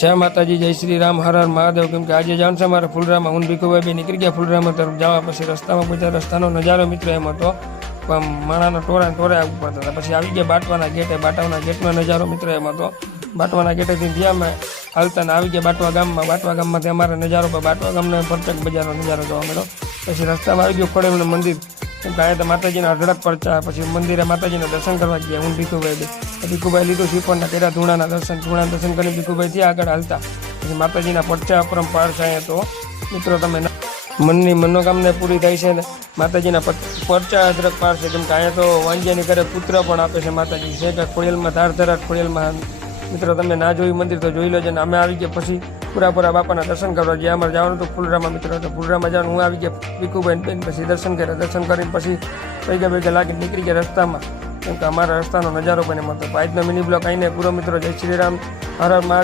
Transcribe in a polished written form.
જય માતાજી, જય શ્રી રામ, હર હર મહાદેવ. કેમ કે આજે જાણ છે અમારે ફુલરામાં હું ભીખુભાઈ બી નીકળી ગયા ફુલરામાં તરફ જવા. પછી રસ્તામાં પહોંચ્યા. રસ્તાનો નજારો મિત્રો એમ હતો માણાના ટોળા આવવું પડતા હતા. પછી આવી ગયા બાટવાના ગેટે. બાટવાના ગેટનો નજારો મિત્રો એમ હતો. બાટવાના ગેટેથી ગયા અમે હાલતા ને આવી ગયા બાટવા ગામમાં. બાટવા ગામમાંથી અમારે નજારો પર બાટવા ગામનો પરફેક્ટ બજારનો નજારો જોવા મળ્યો. પછી રસ્તામાં આવી ગયો ખોડેલનું મંદિર. કેમ કે અહીંયા તો માતાજીના અઢળક પરચા. પછી મંદિરે માતાજીના દર્શન કરવા ગયા હું ભીખુભાઈ બી. ભીખુભાઈ લીધું શ્રીફળના કર્યા ધૂણાના દર્શન કરીને ભીખુભાઈ ત્યાં આગળ હાલતા. પછી માતાજીના પરચા અપરંપાર છે અહીંયા તો મિત્રો તમે મનની મનોકામના પૂરી થાય છે ને માતાજીના પરચા અઢળક પાર છે. કેમ કે અહીંયા તો વાંજિયાની ઘરે પુત્ર પણ આપે છે માતાજી. છે કે ખોડિયાલમાં ધારધરાટ ખોડિયાલમાં મિત્રો તમે ના જોયું મંદિર તો જોઈ લો છે. ને અમે આવી ગયા પછી પૂરા બાપાના દર્શન કરવા ગયા. અમારે જવાનું હતું ફુલરામાં મિત્રો. તો ફુલરામાં જવાનું હું આવી ગયા ભીખુભાઈ બેન. પછી દર્શન કર્યા. દર્શન કરીને પછી પૈગા લાગીને નીકળી ગયા રસ્તામાં. કેમ કે અમારા રસ્તાનો નજારો પણ એમ હતો. આજનો મિની બ્લોગ આવીને પૂરો મિત્રો. જય શ્રી રામ, હર હર મહાદેવ.